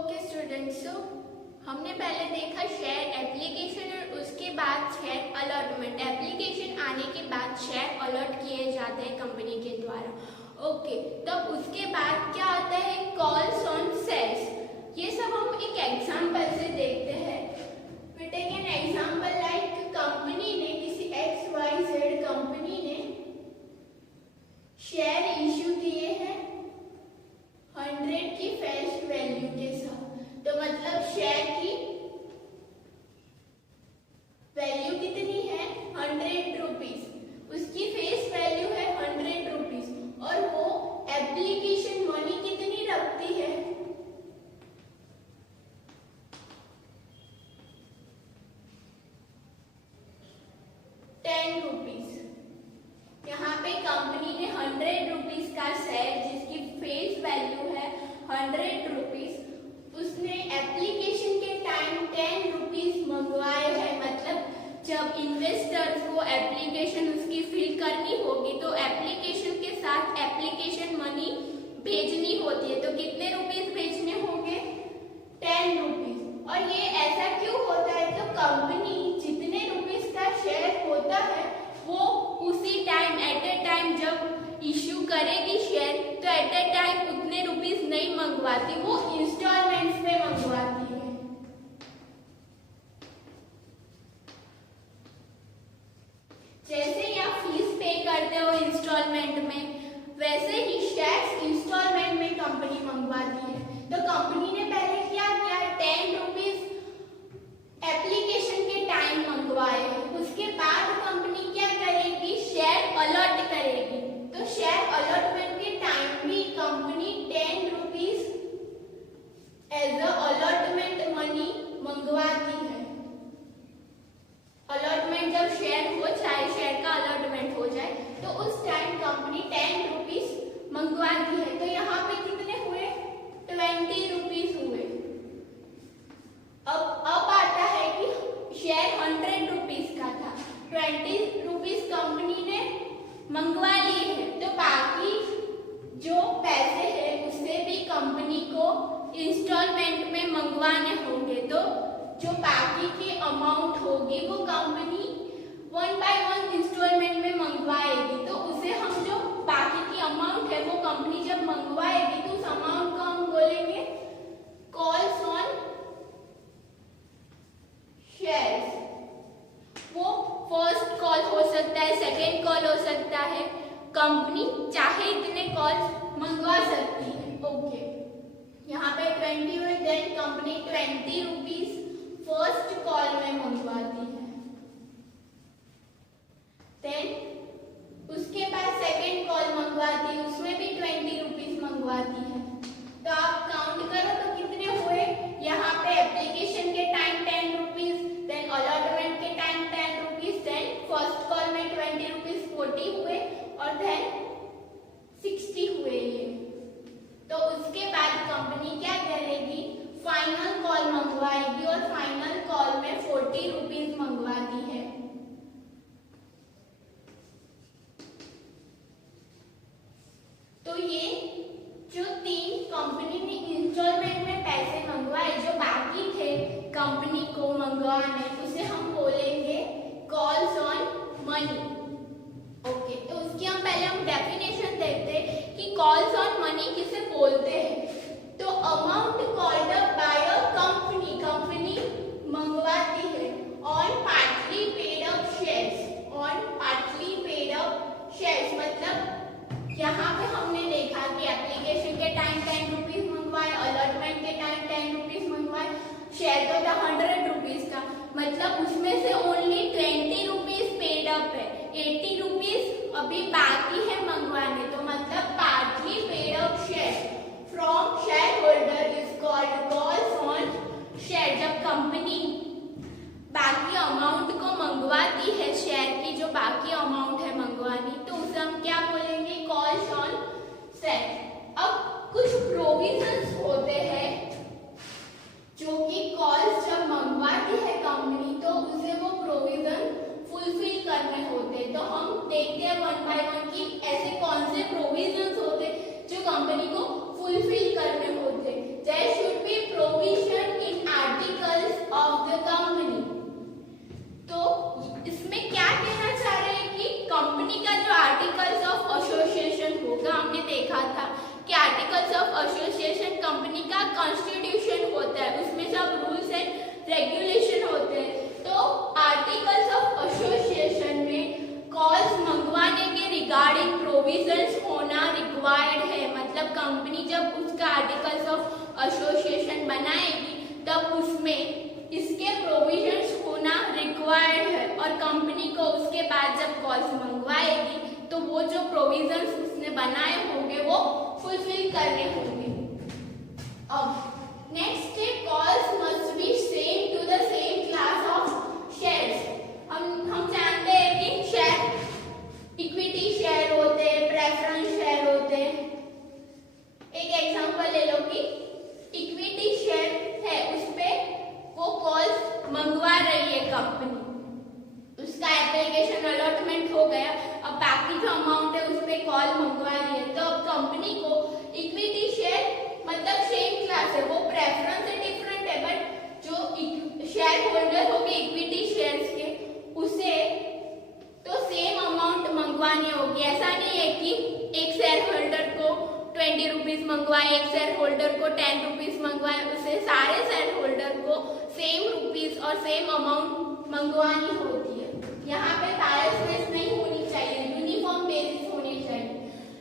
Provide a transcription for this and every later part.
Okay students, सो हमने पहले देखा शेयर एप्लीकेशन और उसके बाद शेयर अलॉटमेंट। एप्लीकेशन आने के बाद शेयर अलॉट किए जाते हैं कंपनी के द्वारा। ओके, तब उसके बाद क्या आता है? Calls on shares. ये सब हम एक एग्जांपल से देखते हैं। We take an example like company ने, किसी XYZ कंपनी ने शेयर इशू किए हैं 100 की फेस वैल्यू के साथ। तो मतलब शेयर की वैल्यू कितनी है? 100 रुपीज। उसकी फेस वैल्यू है 100 रुपीज और वो एप्लीकेशन मनी कितनी रखती है? 10 रुपीज। यहाँ पे कंपनी ने 100 रुपीज का शेयर जिसकी फेस वैल्यू है 100 रुपीज, उसने एप्लीकेशन के टाइम 10 रुपीज मंगवाए हैं। मतलब जब इन्वेस्टर्स को एप्लीकेशन उसकी फिल करनी होगी तो एप्लीकेशन के साथ एप्लीकेशन मनी भेजनी होती है। तो कितने रुपीज भेजने होंगे? 10 रुपीज। और ये ऐसा क्यों होता है? तो कंपनी जितने रुपीज का शेयर होता है वो उसी टाइम एट ए टाइम जब इश्यू करेगी शेयर तो एट ए टाइम उतने रुपीस नहीं मंगवाती, वो इंस्टॉलमेंट्स पे मंगवाती है। जैसे आप फीस पे करते हो इंस्टॉलमेंट में, वैसे ही शेयर्स इंस्टॉलमेंट में कंपनी मंगवाती है। तो कंपनी ने पहले क्या किया? 10 रुपीज एप्लीकेशन के टाइम मंगवाए। उसके बाद कंपनी क्या करेगी? शेयर अलॉट करेगी। तो शेयर अलॉटमेंट के टाइम भी company 10 rupees as a allotment money मंगवाती है। अलॉटमेंट जब शेयर हो जाए, शेयर का अलॉटमेंट हो जाए तो उस टाइम कंपनी 10 रुपीज मंगवाती है। तो यहाँ पे कितने हुए? 20 रुपीज हुए। अब आता है कि शेयर 100 रुपीज का था, 20 रुपीज कंपनी ने मंगवा लिए हैं। तो बाकी जो पैसे हैं उससे भी कंपनी को इंस्टॉलमेंट में मंगवाने होंगे। तो जो बाकी की अमाउंट होगी वो कंपनी 1 बाय 1 इंस्टॉलमेंट में मंगवाएगी। तो उसे हम जो बाकी की अमाउंट है वो कंपनी जब मंगवाएगी तो उस अमाउंट को हम बोलेंगे कॉल्स ऑन शेयर्स। वो फर्स्ट कॉल हो सकता है, सेकेंड कॉल हो सकता है, कंपनी चाहे इतने कॉल्स मंगवा सकती है। ओके, यहाँ पे 20 हुए, then company 20 rupees first call में मंगवाती है। देन उसके बाद सेकेंड कॉल मंगवाती है, उसमें भी 20 रुपीज मंगवाती है। तो आप काउंट करो तो कितने हुए? यहाँ पे एप्लीकेशन के टाइम 10 रुपीज, देन अलॉटमेंट के time 10 rupees, then first call में 20 रुपीज 40 हुए और देन 60 हुए ये। तो उसके बाद कंपनी क्या करेगी? फाइनल कॉल मंगवाएगी और फाइनल कॉल में 40 रुपीज मंगवाती है। तो ये जो 3 कंपनी ने इंस्टॉलमेंट में पैसे मंगवाए जो बाकी थे कंपनी को मंगवाने, उसे हम बोलेंगे कॉल्स ऑन मनी। ओके, तो उसकी पहले हम डेफिनेशन देखते हैं कि कॉल्स ऑन मनी किसे बोलते हैं। तो amount called up by a company, company मंगवाती है on partly paid up shares, on partly paid up shares. मतलब यहाँ पे हमने देखा कि एप्लीकेशन के टाइम 10 रुपीज मंगवाए, अलॉटमेंट के टाइम 10 रुपीज मंगवाए, शेयर तो था 100 रुपीज का। मतलब उसमें से ओनली 20 रुपीज पेड अप है, 80 रुपीज अभी बाकी है मंगवाने। तो मतलब partly paid up share from share holder is called calls on share. जब कंपनी बाकी अमाउंट को मंगवाती है, शेयर की जो बाकी अमाउंट है मंगवानी, तो उसे हम क्या बोलेंगे? Calls on share. अब कुछ प्रोविजंस होते हैं जो कि कॉल्स जब मंगवाती है कंपनी तो उसे वो प्रोविजन फुलफिल करने होते हैं। तो हम देखते हैं 1 बाय 1 कि ऐसे कौन से प्रोविजंस होते हैं जो कंपनी को फुलफिल करने होते हैं। देयर शुड बी देखा था कि आर्टिकल्स ऑफ एसोसिएशन कंपनी का कॉन्स्टिट्यूशन होता है, उसमें सब रूल्स एंड रेगुलेशन होते हैं। तो आर्टिकल्स ऑफ एसोसिएशन में कॉल्स मंगवाने के रिगार्डिंग प्रोविजंस होना रिक्वायर्ड है। मतलब कंपनी जब उसका आर्टिकल्स ऑफ एसोसिएशन बनाएगी तब उसमें इसके प्रोविजंस होना रिक्वायर्ड है, और कंपनी को उसके बाद जब कॉल्स मंगवाएगी तो वो जो प्रोविजंस उसने बनाए होंगे वो फुलफिल करने होंगे। अब नेक्स्ट है calls must be same to the same class of shares. हम जानते हैं कि शेयर इक्विटी शेयर होते हैं, प्रेफरेंस शेयर होते हैं। एक एग्जांपल ले लो कि इक्विटी शेयर है, उस पे वो कॉल्स मंगवा रही है कंपनी, उसका एप्लीकेशन अलॉटमेंट हो गया, अब बाकी जो अमाउंट है उस पे कॉल मंगवा रही है। तो अब कंपनी को इक्विटी शेयर मतलब सेम क्लास है, वो प्रेफरेंस से डिफरेंट है, बट जो शेयर होल्डर होंगे इक्विटी शेयर्स के उसे तो सेम अमाउंट मंगवानी होगी। ऐसा नहीं है कि एक शेयर होल्डर को 20 रुपीज मंगवाए, एक शेयर होल्डर को 10 रुपीज मंगवाए, उसे सारे शेयर होल्डर को सेम रुपीज और सेम अमाउंट मंगवानी होती है। यहाँ पे बायस बेस नहीं होनी चाहिए, यूनिफॉर्म बेसिस होनी चाहिए।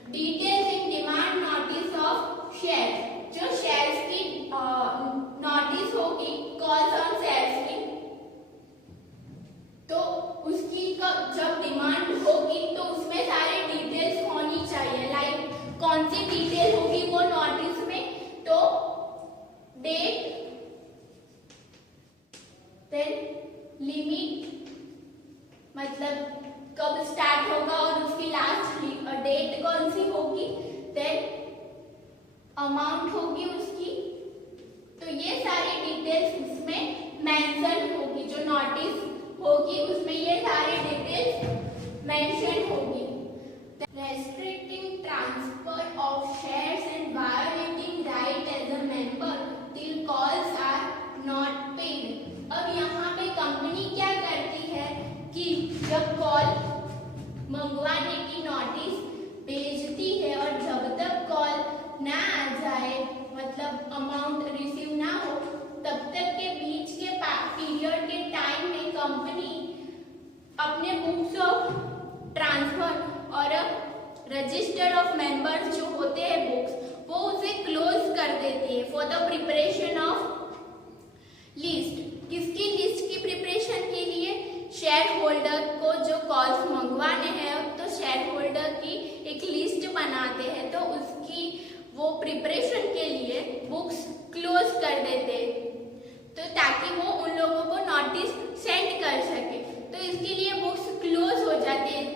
Details in demand notice of share, जो शेयर्स की नोटिस होगी कॉल्स ऑन शेयर्स की, तो उसकी जब डिमांड होगी तो उसमें सारे डिटेल्स होनी चाहिए। लाइक कौन सी डिटेल होगी वो नोटिस में, तो डेट, देन लिमिट मतलब कब स्टार्ट होगा और उसकी लास्ट डेट कौन सी होगी, देन अमाउंट होगी उसकी, तो ये सारी डिटेल्स उसमें मेंशन होगी। जो नोटिस होगी उसमें ये सारी डिटेल्स मेंशन होगी। Restricting transfer of shares and violating right as a member till calls are not paid। अब यहाँ पे कंपनी क्या करती है कि जब कॉल मंगवाने की नोटिस भेजती है और जब तक कॉल ना आ जाए, मतलब अमाउंट रिसीव ना हो, तब तक के बीच के पीरियड के टाइम में कंपनी अपने बुक्स ऑफ ट्रांसफर और रजिस्टर ऑफ मेंबर्स जो होते हैं बुक्स, वो उसे क्लोज कर देती है for the preparation of list. किसकी लिस्ट की प्रिपरेशन के लिए? शेयर होल्डर को जो कॉल्स मंगवाने हैं तो शेयर होल्डर की एक लिस्ट बनाते हैं, तो उसकी वो प्रिपरेशन के लिए बुक्स क्लोज कर देते हैं, तो ताकि वो उन लोगों को नोटिस सेंड कर सके। तो इसके लिए बुक्स क्लोज हो जाती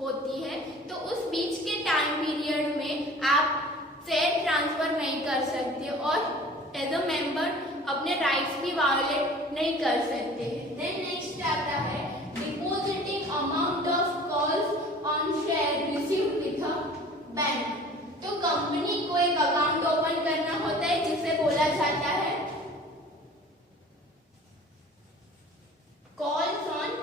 होती है, तो उस बीच के टाइम पीरियड में आप शेयर ट्रांसफर नहीं कर सकते और एज अ मेंबर अपने राइट्स भी वायोलेट नहीं कर सकते। देन नेक्स्ट आता है depositing amount of calls on share received with a bank. तो कंपनी को एक अकाउंट ओपन करना होता है जिसे बोला जाता है कॉल्स ऑन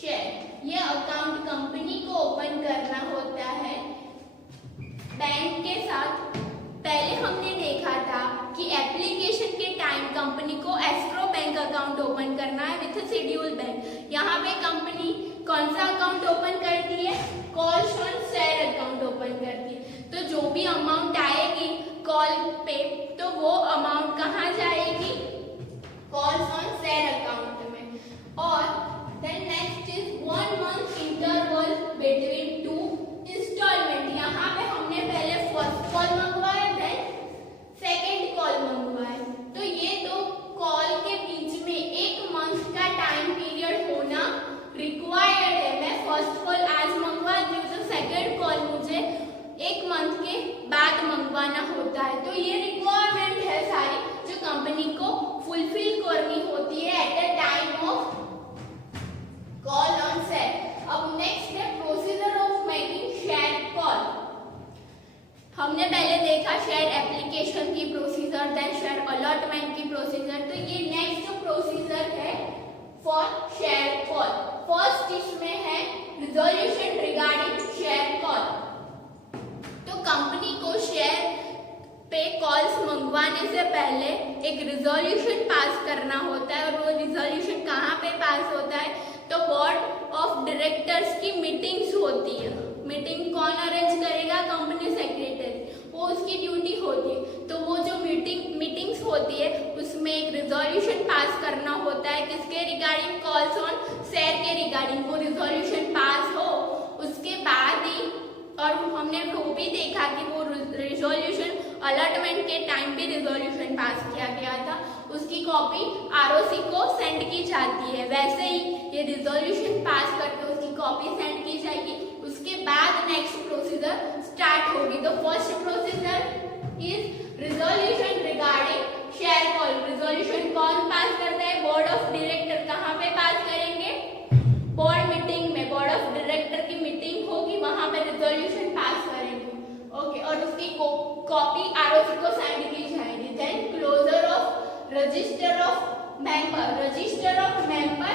शेयर। यह अकाउंट कंपनी को ओपन करना होता है बैंक के साथ। पहले हमने देखा था कि एप्लीकेशन के टाइम कंपनी को एस्ट्रो बैंक अकाउंट ओपन करना है विथ शेड्यूल बैंक। यहाँ पे कंपनी कौन सा अकाउंट ओपन करती है? Calls on share account open करती है। तो जो भी अमाउंट आएगी कॉल पे, तो वो अमाउंट कहाँ जाएगी? कॉल्स ऑन शेयर अकाउंट में। और then next is 1 month interval between 2 instalment. यहाँ पे हमने पहले फर्स्ट कॉल मंगवाया, देन सेकेंड कॉल मंगवाया, तो ये दो कॉल के बीच में 1 मंथ का टाइम पीरियड होना रिक्वायर्ड है। मैं फर्स्ट कॉल आज मंगवाती हूँ तो सेकेंड कॉल मुझे 1 मंथ के बाद मंगवाना होता है। तो ये रिक्वायरमेंट है सारी जो कंपनी को फुलफिल करनी होती है at the time of call on share. अब नेक्स्ट है procedure of making share call. हमने पहले देखा शेयर एप्लीकेशन की प्रोसीजर, देन शेयर अलॉटमेंट की प्रोसीजर। तो ये नेक्स्ट जो प्रोसीजर है फॉर शेयर कॉल, फर्स्ट इसमें है रिजोल्यूशन रिगार्डिंग शेयर कॉल। तो कंपनी को कॉल्स मंगवाने से पहले एक रिजोल्यूशन पास करना होता है, और वो रिजोल्यूशन कहाँ पे पास होता है, तो बोर्ड ऑफ डायरेक्टर्स की मीटिंग्स होती है। मीटिंग कौन अरेंज करेगा, कंपनी सेक्रेटरी, वो उसकी ड्यूटी होती है। तो वो जो मीटिंग्स होती है उसमें एक रिजोल्यूशन पास करना होता है, किसके रिगार्डिंग, कॉल्स ऑन शेयर के रिगार्डिंग। वो रिजोल्यूशन पास हो उसके बाद ही, और हमने वो भी देखा कि वो रिजोल्यूशन अलॉटमेंट के टाइम पे रिजोल्यूशन पास किया गया था, उसकी कॉपी आरओसी को सेंड की जाती है। वैसे ही ये रिजोल्यूशन पास करके उसकी कॉपी सेंड की जाएगी, उसके बाद नेक्स्ट प्रोसीजर स्टार्ट होगी। तो first procedure is resolution regarding share call. Resolution कौन पास करता है, बोर्ड ऑफ डायरेक्टर। कहाँ पे पास करेंगे, बोर्ड मीटिंग में, बोर्ड ऑफ डायरेक्टर की मीटिंग होगी, वहां पे रिजोल्यूशन पास करेंगे। ओके, और उसकी कॉपी आरओसी को सेंड की जाएगी। Then closure of register of member, register of member,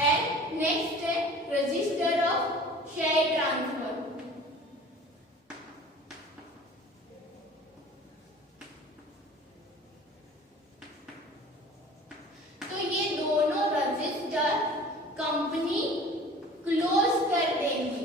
and next है रजिस्टर ऑफ शेयर ट्रांसफर। तो ये दोनों रजिस्टर कंपनी क्लोज कर देंगी,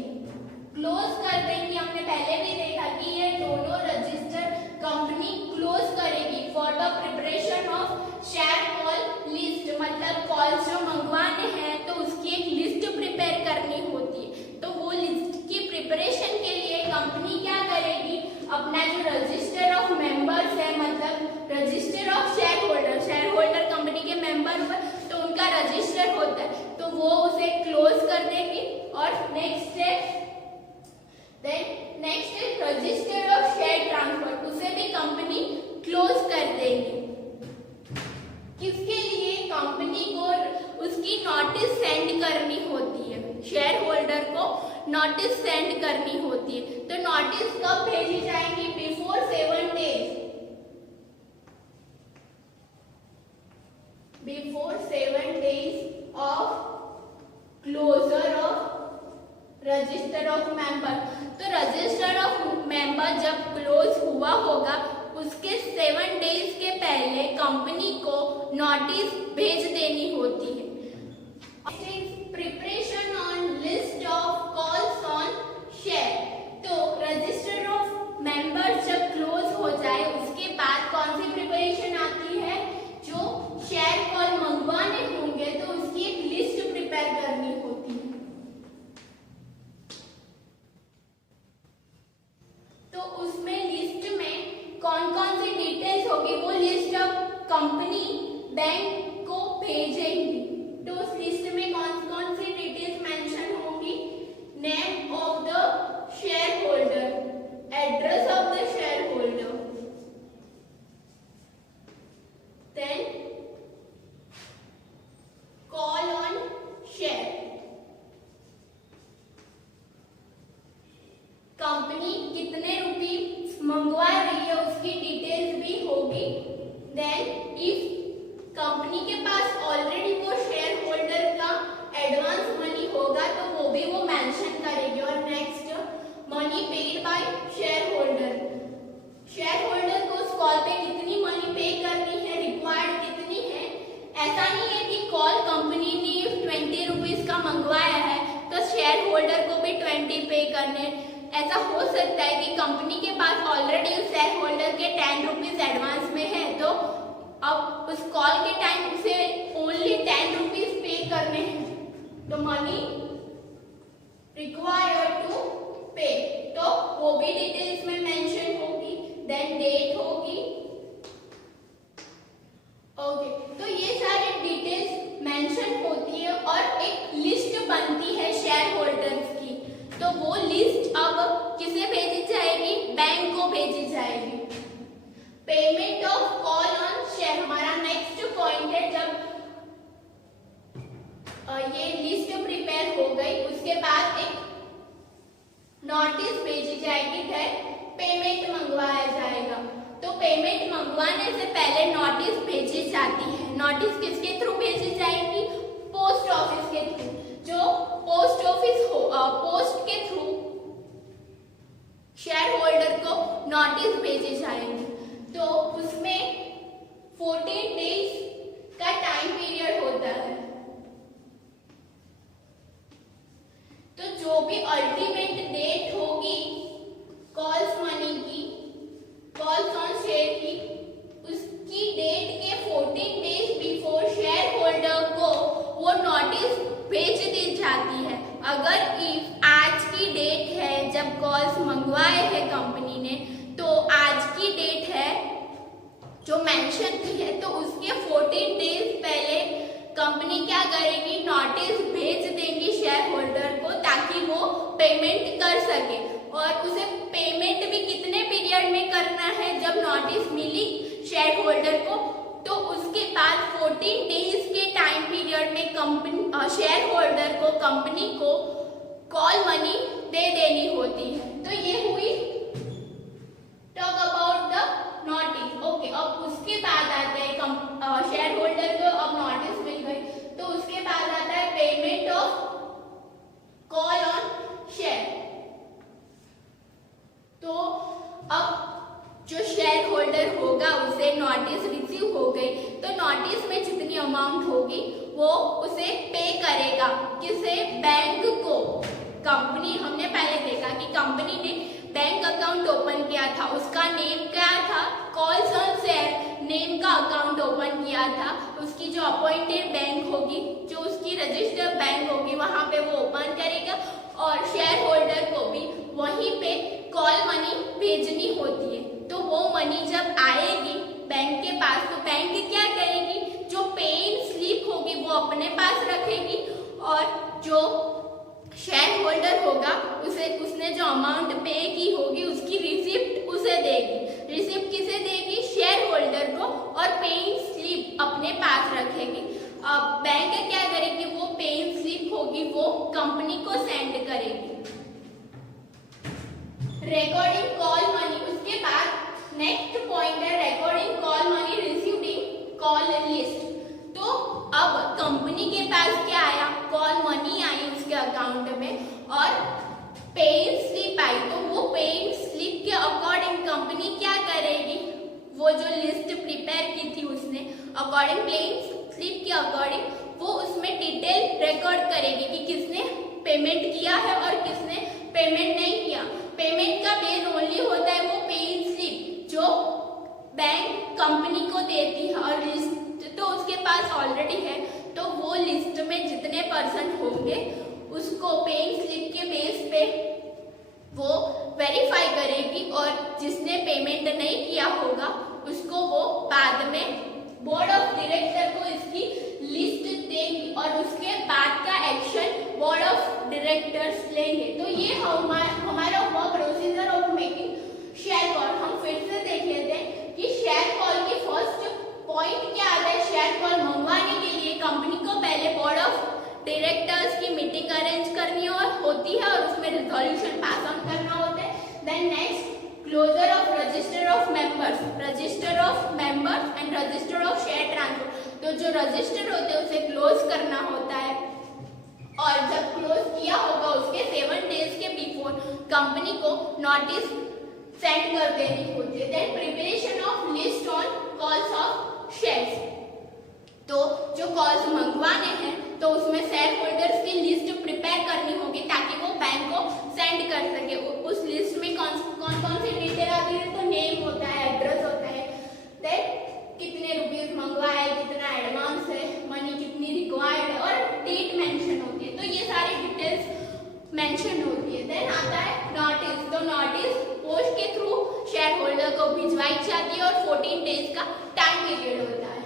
हमने पहले भी देखा कि ये दोनों रजिस्टर कंपनी क्लोज करेगी for the preparation of share call list. मतलब कॉल्स जो मंगवाने हैं तो उसकी एक लिस्ट प्रिपेयर करनी होती है। तो वो लिस्ट की प्रिपरेशन के लिए कंपनी क्या करेगी, अपना जो रजिस्टर ऑफ मेंबर्स है, मतलब register of share holder company के मेंबर हुए तो उनका रजिस्टर होता है, तो वो उसे क्लोज कर देगी। और नेक्स्ट है रजिस्टर ऑफ शेयर ट्रांसफर, उसे भी कंपनी क्लोज कर देगी। किसके लिए, कंपनी को उसकी नोटिस सेंड करनी होती है, शेयर होल्डर को नोटिस सेंड करनी होती है। तो नोटिस कब भेजी जाएंगी, before 7 days, before 7 days of closure of register of member. तो रजिस्टर ऑफ मेंबर जब क्लोज हुआ होगा उसके 7 days के पहले कंपनी को नोटिस भेज देनी होती है। Preparation on list of calls on share. तो रजिस्टर ऑफ मेंबर्स जब क्लोज हो जाए उसके बाद कौन सी प्रिपरेशन आती है, जो शेयर कॉल मंगवाने होंगे तो उसकी एक लिस्ट प्रिपेयर करनी होती है। तो उसमें लिस्ट में कौन कौन सी डिटेल्स होगी, वो लिस्ट अब कंपनी बैंक को भेजेंगी। तो उस लिस्ट में कौन कौन सी डिटेल्स मेंशन होंगी, name of the share holder, address of the share holder, then call on share, company कितने रुपीस मंगवा रही है उसकी डिटेल्स भी होगी। देन इफ कंपनी के पास ऑलरेडी वो शेयर होल्डर का एडवांस मनी होगा तो वो भी वो मेंशन करेगी। और next, money paid by share holder को उस कॉल पे कितनी मनी पे करनी है, रिक्वायर्ड कितनी है। ऐसा नहीं है कि कॉल कंपनी ने 20 रुपीस का मंगवाया है तो शेयर होल्डर को भी 20 पे करने। ऐसा हो सकता है कि कंपनी के पास ऑलरेडी उस शेयर होल्डर के 10 रुपीज एडवांस में है, तो अब उस कॉल के टाइम उसे ओनली 10 रुपीज पे करने हैं, तो मनी रिक्वायर्ड टू पे, तो वो भी डिटेल्स में मेंशन होगी। देन डेट होगी। ओके, तो ये सारे डिटेल्स मेंशन होती है और एक लिस्ट बनती है शेयर होल्डर्स की। तो वो लिस्ट अब किसे भेजी जाएगी, बैंक को भेजी जाएगी। Payment of call on share हमारा नेक्स्ट पॉइंट है। जब ये लिस्ट प्रिपेयर हो गई उसके बाद एक नोटिस भेजी जाएगी, फिर पेमेंट मंगवाया जाएगा। तो पेमेंट मंगवाने से पहले नोटिस भेजी जाती है। नोटिस किसके थ्रू भेजी जाएगी, पोस्ट ऑफिस के थ्रू। जो पोस्ट के थ्रू शेयर होल्डर को नोटिस तो जो भी अल्टीमेट डेट होगी कॉल्स मनी की, कॉल्स ऑन शेयर की, उसकी डेट के 14 डेज बिफोर शेयर होल्डर को वो नोटिस भेज दी जाती है। अगर इफ आज की डेट है जब कॉल्स मंगवाए हैं कंपनी ने, तो आज की डेट है जो मेंशन की है, तो उसके 14 डेज पहले कंपनी क्या करेगी, नोटिस भेज देंगी शेयर होल्डर को ताकि वो पेमेंट कर सके। और उसे पेमेंट भी कितने पीरियड में करना है, जब नोटिस मिली शेयर होल्डर को तो उसके बाद 14 डेज के टाइम पीरियड में कंपनी शेयर होल्डर को कंपनी को कॉल मनी दे देनी होती है। तो ये हुई talk about the notice. Okay, अब उसके बाद आता है शेयर होल्डर को अब नोटिस मिल गई, तो उसके बाद आता है payment of call on share. तो अब जो शेयर होल्डर होगा उसे नोटिस रिसीव हो गई, तो नोटिस में जितनी अमाउंट होगी वो उसे पे करेगा। किसे, बैंक को। कंपनी, हमने पहले देखा कि कंपनी ने बैंक अकाउंट ओपन किया था, उसका नेम क्या था, कॉल्स ऑन शेयर नेम का अकाउंट ओपन किया था। उसकी जो अपॉइंटेड बैंक होगी, जो उसकी रजिस्टर्ड बैंक होगी, वहां पे वो ओपन करेगा और शेयर होल्डर को भी वहीं पे कॉल मनी भेजनी होती है। तो वो मनी जब आएगी बैंक के पास, तो बैंक क्या करेगी, जो पेइंग स्लिप होगी वो अपने पास रखेगी और जो शेयर होल्डर होगा उसने जो अमाउंट पे की होगी उसकी रिसिप्ट उसे देगी। रिसिप्ट किसे देगी, शेयर होल्डर को, और पेइंग स्लिप अपने पास रखेगी। अब बैंक क्या करेगी, वो पेइंग स्लिप होगी वो कंपनी को सेंड करेगी। रिकॉर्डिंग कॉल मनी, उसके बाद नेक्स्ट पॉइंट है recording call money received in call list. तो अब कंपनी के पास क्या आया, कॉल मनी आई उसके अकाउंट में और पेइंग स्लिप आई। तो वो पेइंग स्लिप के अकॉर्डिंग कंपनी क्या करेगी, वो जो लिस्ट प्रिपेयर की थी उसने अकॉर्डिंग पेइंग स्लिप के अकॉर्डिंग वो उसमें डिटेल रिकॉर्ड करेगी कि किसने पेमेंट किया है और किसने पेमेंट नहीं किया। पेमेंट का बेस ओनली होता है वो पेइंग स्लिप जो बैंक कंपनी को देती है, और लिस्ट तो उसके पास ऑलरेडी है, तो वो लिस्ट में जितने पर्सन होंगे उसको पेइंग स्लिप के बेस पे वो वेरीफाई करेगी, और जिसने पेमेंट नहीं किया होगा उसको वो बाद में बोर्ड ऑफ डायरेक्टर को इसकी लिस्ट देगी और उसके बाद का एक्शन बोर्ड ऑफ डायरेक्टर्स लेंगे। तो ये हमारा हुआ procedure of making share call. हम फिर से देख लेते हैं कि शेयर कॉल की फर्स्ट पॉइंट क्या आता है। शेयर कॉल मंगवाने के लिए कंपनी को पहले बोर्ड ऑफ डायरेक्टर्स की मीटिंग अरेंज करनी होती है और उसमें रिजोल्यूशन पास ऑन करना होता है। Then next closure of register of members and register of share transfer. तो जो रजिस्टर होते हैं उसे क्लोज करना होता है, और जब क्लोज किया होगा उसके 7 डेज के बिफोर कंपनी को नोटिस सेंड कर देनी होती है। Then preparation of list on calls of shares. तो जो कॉल्स मंगवाने हैं तो उसमें शेयर होल्डर्स की लिस्ट प्रिपेयर करनी होगी ताकि वो बैंक को सेंड कर सके। उस लिस्ट में कौन कौन सी डिटेल आती है, तो नेम होता है, एड्रेस होता है, देन कितने रुपीस मंगवाए, कितना एडवांस है, मनी कितनी रिक्वायर्ड है, और डेट मेंशन होती है। तो ये सारी डिटेल्स मेंशन होती है। देन आता है नोटिस। तो नोटिस पोस्ट के थ्रू शेयर होल्डर को भिजवाई जाती है और 14 डेज का टाइम पीरियड होता है।